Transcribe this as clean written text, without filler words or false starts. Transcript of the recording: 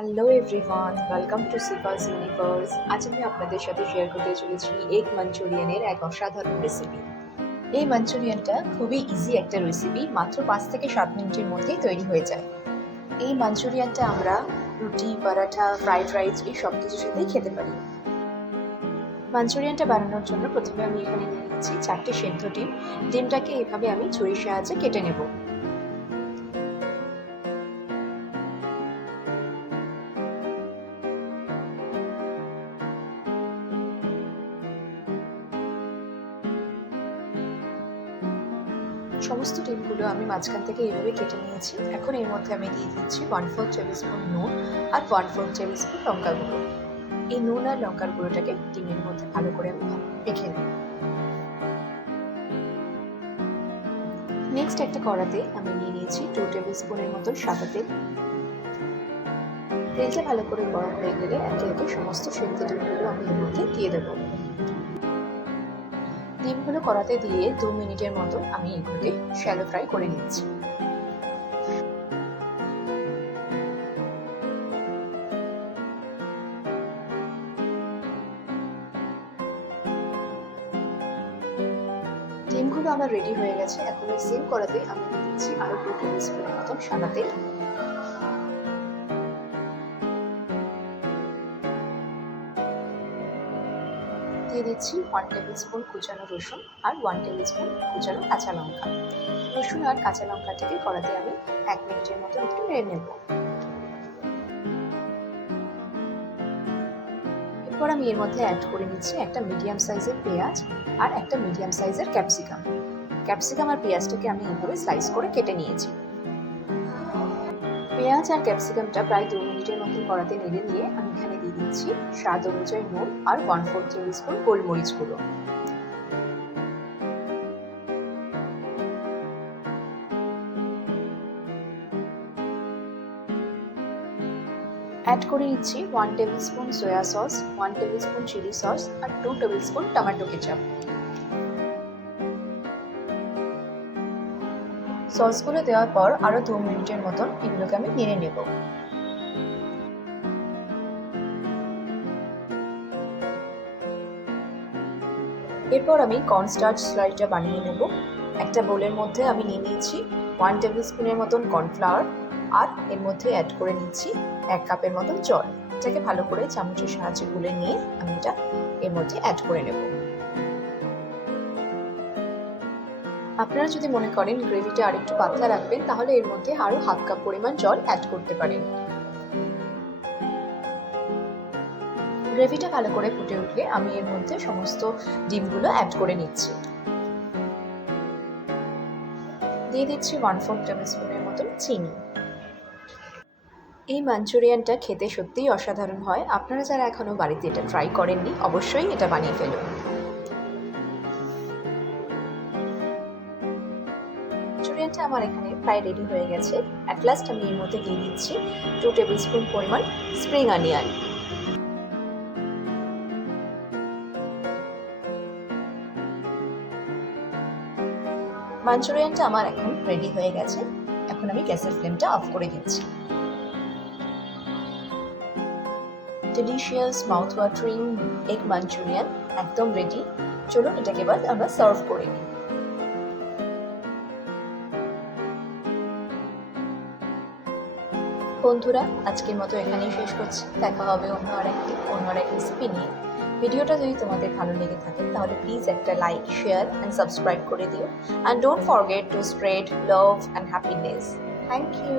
Hello everyone, welcome to সিফাস universe. আজ আমি আপনাদের সাথে শেয়ার করতে চলেছি এগ মাঞ্চুরিয়ানের এক অসাধারণ রেসিপি। এই মাঞ্চুরিয়ানটা খুবই ইজি একটা রেসিপি, মাত্র 5 থেকে 7 মিনিটের মধ্যেই তৈরি হয়ে যায়। এই মাঞ্চুরিয়ানটা আমরা রুটি, পরাঠা, ফ্রাইড রাইস এই সব কিছুর সাথেই খেতে পারি। মাঞ্চুরিয়ানটা বানানোর জন্য প্রথমে আমি এখানে নিয়ে নিচ্ছি 4টে সেদ্ধ ডিম। ডিমটাকে এভাবে আমি ছুরির সাহায্যে কেটে নেব। সমস্ত ডিমগুলো আমি মাঝখান থেকে এইভাবে কেটে নিয়েছি। এখন এর মধ্যে আমি দিয়ে দিচ্ছি 1/4 টেবিল স্পুন নুন আর 1/4 টেবিল স্পুন লঙ্কার গুঁড়ো। এই নুন আর লঙ্কার গুঁড়োটাকে ডিমের মধ্যে ভালো করে আমি মেখে নেব। নেক্সট একটা কড়াতে আমি নিয়ে নিয়েছি 2 টেবিল স্পুনের মতো সাদা তেল। তেলটা ভালো করে গরম হয়ে গেলে একে একে সমস্ত সেদ্ধ ডিমগুলো আমি এর মধ্যে দিয়ে দেবো। ডিমগুলো কড়াতে দিয়ে 2 মিনিটের মতো আমি এগুলোকে শ্যালো ফ্রাই করে নিচ্ছি। ডিমগুলো আমার রেডি হয়ে গেছে। এখন ওই সেম কড়াতে আমি দিয়ে দিচ্ছি আরো 2 টেবিল স্পুনের মতো সাদা তেল। দিয়ে দিচ্ছি 1 টেবিল স্পুন কুচানো রসুন আর 1 টেবিল স্পুন কুচানো কাঁচা লঙ্কা। রসুন আর কাঁচা লঙ্কাটাকে কড়াতে আমি 1 মিনিটের মতো একটু নেড়ে নেব। এরপর আমি এর মধ্যে অ্যাড করে নিচ্ছি একটা মিডিয়াম সাইজের পেঁয়াজ আর একটা মিডিয়াম সাইজের ক্যাপসিকাম। ক্যাপসিকাম আর পেঁয়াজটাকে আমি এইভাবে স্লাইস করে কেটে নিয়েছি। পেঁয়াজ আর ক্যাপসিকামটা প্রায় 2 মিনিটের মতো কড়াতে নেড়ে নিয়ে আমি এখানে দিয়ে দিচ্ছি স্বাদ অনুযায়ী নুন আর 1/4 টেবিল স্পুন গোলমরিচ গুঁড়ো। অ্যাড করে নিচ্ছি 1 tablespoon soya sauce, 1 tablespoon chilli sauce আর 2 টেবিল স্পুন টমেটো কেচাপ। সসগুলো দেওয়ার পর আরও 2 মিনিটের মতন এগুলোকে আমি নেড়ে নেব। এরপর আমি কর্নস্টার্চ স্লারিটা বানিয়ে নেব। একটা বোলের মধ্যে আমি নিয়ে নিয়েছি 1 টেবিল স্পুনের মতন কর্নফ্লাওয়ার আর এর মধ্যে অ্যাড করে নিচ্ছি 1 কাপের মতন জল। এটাকে ভালো করে চামচের সাহায্যে গুলে নিয়ে আমি এটা এর মধ্যে অ্যাড করে নেব। আপনারা যদি মনে করেন গ্রেভিটা আরেকটু পাতলা রাখবেন তাহলে এর মধ্যে আরও 1/2 কাপ পরিমাণ জল অ্যাড করতে পারেন। গ্রেভিটা ভালো করে ফুটে উঠলে আমি এর মধ্যে সমস্ত ডিমগুলো অ্যাড করে নিচ্ছি। দিয়ে দিচ্ছি 1/4 টেবিল স্পুনের মতন চিনি। এই মাঞ্চুরিয়ানটা খেতে সত্যিই অসাধারণ হয়। আপনারা যারা এখনো বাড়িতে এটা ট্রাই করেননি অবশ্যই এটা বানিয়ে ফেলুন। মাঞ্চুরিয়ানটা আমার এখানে প্রায় রেডি হয়ে গেছে। অ্যাট লাস্ট আমি এর মধ্যে দিয়ে দিচ্ছি 2 টেবিল স্পুন পরিমাণ স্প্রিং অনিয়ন। মাঞ্চুরিয়ানটা আমার এখন রেডি হয়ে গেছে। এখন আমি গ্যাসের ফ্লেমটা অফ করে দিচ্ছি। Delicious mouth watering egg Manchurian একদম রেডি। চলুন এটাকে এবার আমরা সার্ভ করে নিই। বন্ধুরা, আজকের মতো এখানেই শেষ করছি। দেখা হবে অন্য আর এক রেসিপি নিয়ে। ভিডিওটা যদি তোমাদের ভালো লেগে থাকে তাহলে প্লিজ একটা লাইক, শেয়ার অ্যান্ড সাবস্ক্রাইব করে দিও। And don't forget to spread love and happiness. Thank you.